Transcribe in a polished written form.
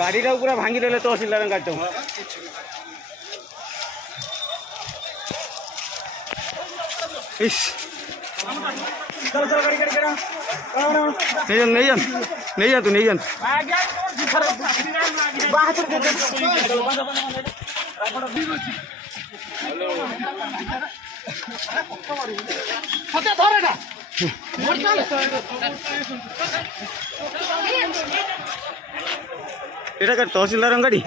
গাড়িটাও পুরো ভাঙি দিলে তহসিলদারের গাড়িটাও। ইস नहीं जान तू नहीं जान এটা তহসিলদার গাড়ি।